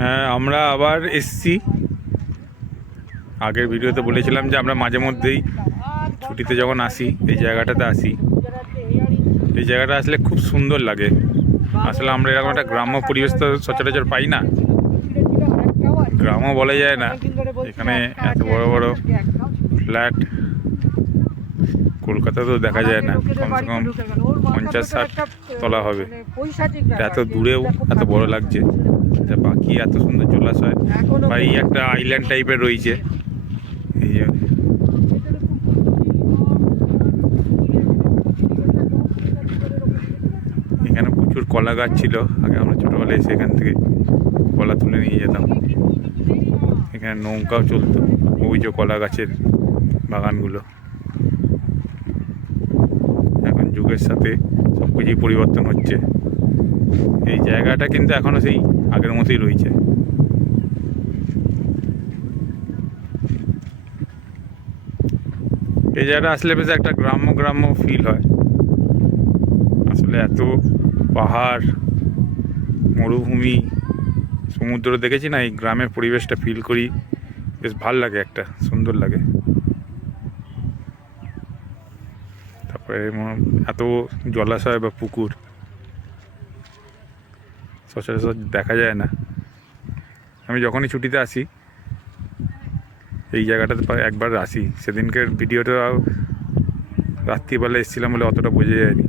হ্যাঁ, আমরা আবার এসছি। আগের ভিডিওতে বলেছিলাম যে আমরা মাঝে মধ্যেই ছুটিতে যখন আসি এই জায়গাটাতে আসি। এই জায়গাটা আসলে খুব সুন্দর লাগে। আসলে আমরা এরকম একটা গ্রাম্য পরিবেশ তো সচরাচর পাই না, গ্রামও বলা যায় না। এখানে এত বড় বড় ফ্ল্যাট কলকাতাতেও দেখা যায় না। কমসে কম 50-60 তলা হবে। এত দূরেও এত বড় লাগছে। বাকি এত সুন্দর জলাশয় বা এই একটা আইল্যান্ড টাইপের রয়েছে। এই যে এখানে প্রচুর কলা গাছ ছিল আগে। আমরা ছোটোবেলায় এসে এখান থেকে কলা তুলে নিয়ে যেতাম। এখানে নৌকাও চলতো। ওই যে কলা গাছের বাগানগুলো। এখন যুগের সাথে সব কিছুই পরিবর্তন হচ্ছে। এই জায়গাটা কিন্তু এখনও সেই আগের মতোই রয়েছে। এই জায়গাটা আসলে বেশ একটা গ্রাম্য গ্রাম্য ফিল হয়। আসলে এত পাহাড়, মরুভূমি, সমুদ্র দেখেছি না, এই গ্রামের পরিবেশটা ফিল করি। বেশ ভাল লাগে, একটা সুন্দর লাগে। তারপরে এত জলাশয় বা পুকুর সচরাচর দেখা যায় না। আমি যখনই ছুটিতে আসি এই জায়গাটাতে একবার আসি। সেদিনকের ভিডিওটা রাত্রিবেলা এসেছিলাম বলে অতটা বোঝা যায়নি।